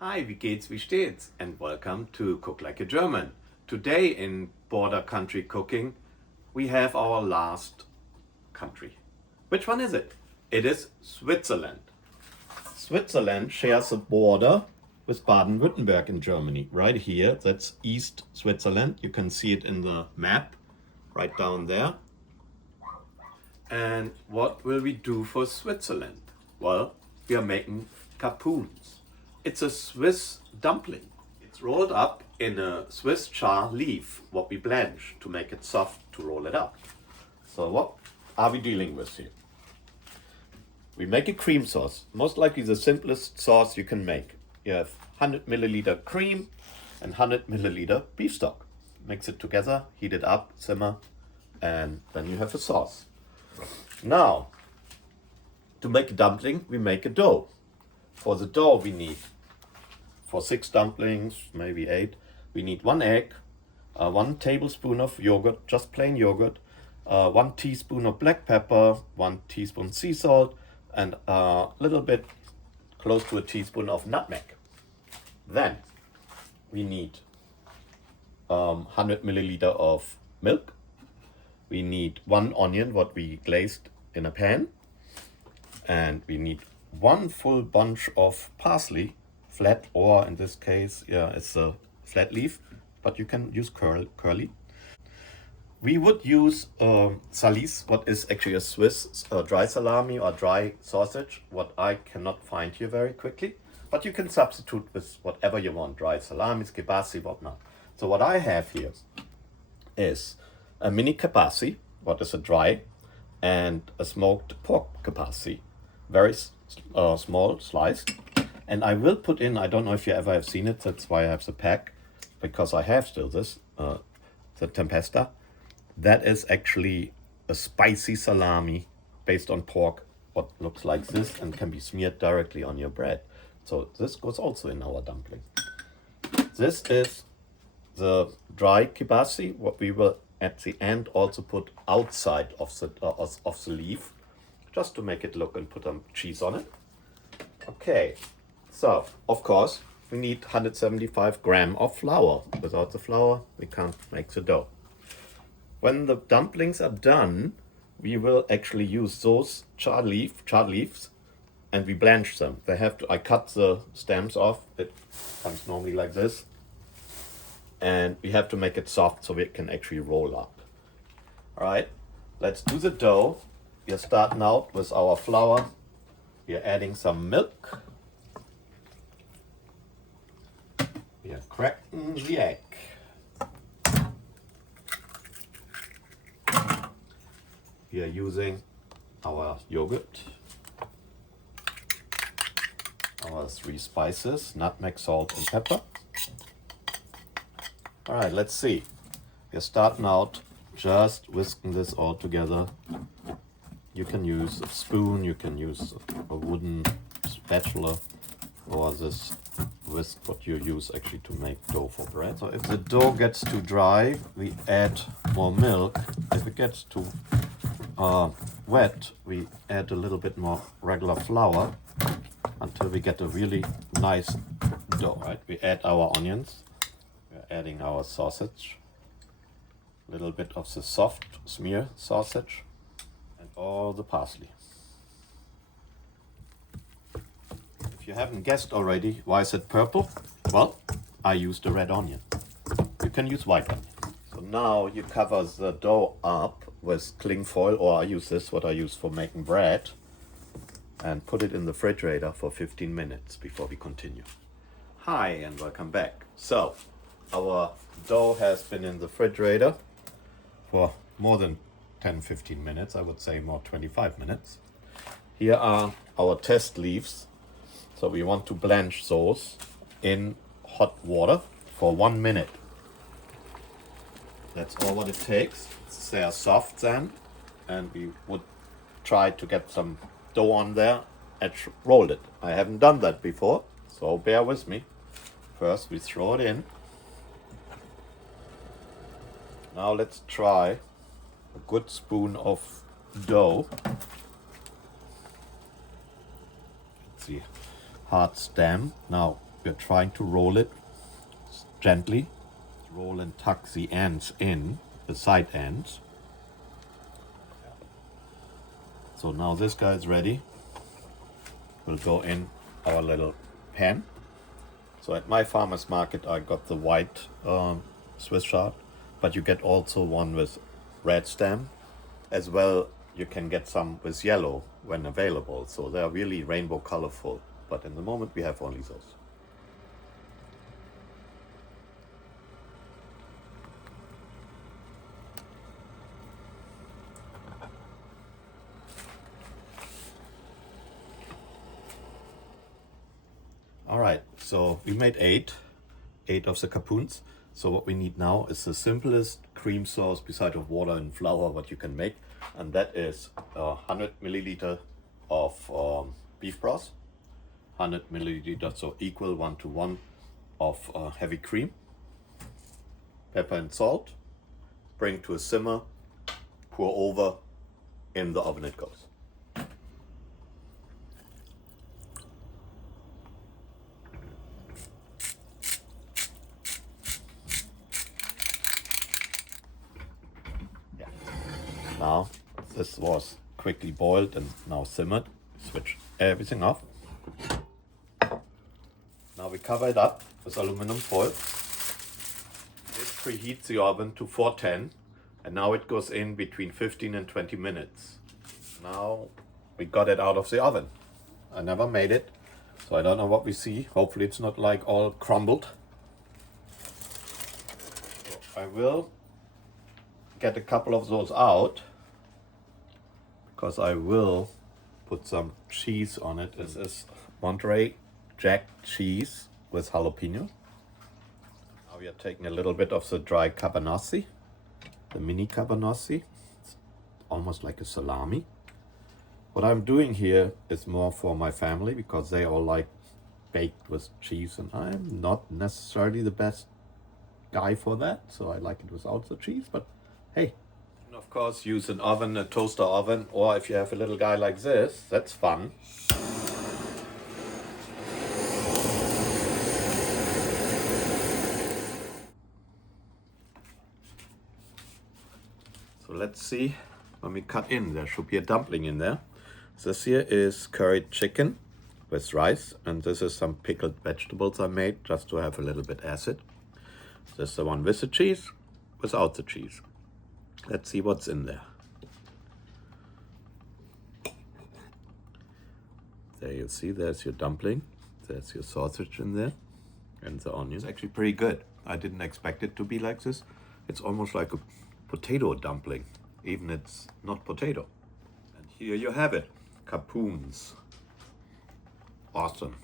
Hi, wie geht's, wie steht's? And welcome to Cook Like a German. Today in Border Country Cooking, we have our last country. Which one is it? It is Switzerland. Switzerland shares a border with Baden-Württemberg in Germany. Right here, that's East Switzerland. You can see it in the map right down there. And what will we do for Switzerland? Well, we are making Capuns. It's a Swiss dumpling. It's rolled up in a Swiss chard leaf, what we blanch to make it soft to roll it up. So what are we dealing with here? We make a cream sauce, most likely the simplest sauce you can make. You have 100 milliliter cream and 100 milliliter beef stock. Mix it together, heat it up, simmer, and then you have a sauce. Now, to make a dumpling, we make a dough. For the dough, we need, for 6 dumplings, maybe 8, we need 1 egg, 1 tablespoon of yogurt, just plain yogurt, 1 teaspoon of black pepper, 1 teaspoon sea salt, and a little bit close to a teaspoon of nutmeg. Then we need 100 milliliter of milk. We need 1 onion, what we glazed in a pan. And we need 1 full bunch of parsley, flat, or in this case, it's a flat leaf, but you can use curly. We would use salis, what is actually a Swiss dry salami or dry sausage, what I cannot find here very quickly. But you can substitute with whatever you want, dry salamis, kibasi, whatnot. So what I have here is a mini kibasi, what is a dry, and a smoked pork kibasi, very small sliced. And I will put in, I don't know if you ever have seen it, that's why I have the pack, because I have still this, the tempesta. That is actually a spicy salami based on pork, what looks like this and can be smeared directly on your bread. So this goes also in our dumpling. This is the dry kibasi, what we will at the end also put outside of the leaf, just to make it look and put some cheese on it. Okay, so of course we need 175 grams of flour. Without the flour we can't make the dough. When the dumplings are done, we will actually use those chard leaves, and we blanch them. They have to. I cut the stems off. It comes normally like this, and we have to make it soft so it can actually roll up. All right, let's do the dough. We are starting out with our flour. We are adding some milk. We are cracking the egg. We are using our yogurt, our 3 spices, nutmeg, salt, and pepper. All right, let's see. We're starting out just whisking this all together. You can use a spoon, you can use a wooden spatula, or this whisk what you use actually to make dough for bread. So if the dough gets too dry, we add more milk. If it gets too wet, we add a little bit more regular flour until we get a really nice dough. Right? We add our onions. We're adding our sausage, a little bit of the soft smear sausage, and all the parsley. If you haven't guessed already, why is it purple? Well, I used a red onion. You can use white onion. So now you cover the dough up with cling foil, or I use this, what I use for making bread, and put it in the refrigerator for 15 minutes before we continue. Hi and welcome back. So our dough has been in the refrigerator for more than 10-15 minutes, I would say more 25 minutes. Here are our test leaves. So we want to blanch those in hot water for 1 minute. That's all what it takes. They are soft then, and we would try to get some dough on there and roll it. I haven't done that before, so bear with me. First we throw it in. Now let's try a good spoon of dough. Let's see, hard stem. Now we are trying to roll it gently. Roll and tuck the ends in, the side ends. So now this guy is ready. We'll go in our little pan. So at my farmer's market I got the white Swiss chard, but you get also one with red stem. As well, you can get some with yellow when available. So they are really rainbow colorful, but in the moment we have only those. All right, so we made eight of the Capuns. So what we need now is the simplest cream sauce beside of water and flour what you can make, and that is 100 milliliter of beef broth, 100 milliliter, so equal 1-to-1 of heavy cream, pepper and salt, bring to a simmer, pour over, in the oven it goes. Now this was quickly boiled and now simmered. Switch everything off. Now we cover it up with aluminum foil. This preheats the oven to 410, and now it goes in between 15 and 20 minutes. Now we got it out of the oven. I never made it, so I don't know what we see. Hopefully it's not like all crumbled. So I will get a couple of those out, because I will put some cheese on it. This is Monterey Jack cheese with jalapeno. Now we are taking a little bit of the dry cabanossi, the mini cabanossi. It's almost like a salami. What I'm doing here is more for my family, because they all like baked with cheese, and I'm not necessarily the best guy for that, so I like it without the cheese, but hey. And of course use an oven, a toaster oven, or if you have a little guy like this, that's fun. So let's see, when we cut in, there should be a dumpling in there. This here is curried chicken with rice, and this is some pickled vegetables I made just to have a little bit acid. This is the one with the cheese, without the cheese. Let's see what's in there. There you see, there's your dumpling. There's your sausage in there. And the onion. It's actually pretty good. I didn't expect it to be like this. It's almost like a potato dumpling, even it's not potato. And here you have it, Capuns. Awesome.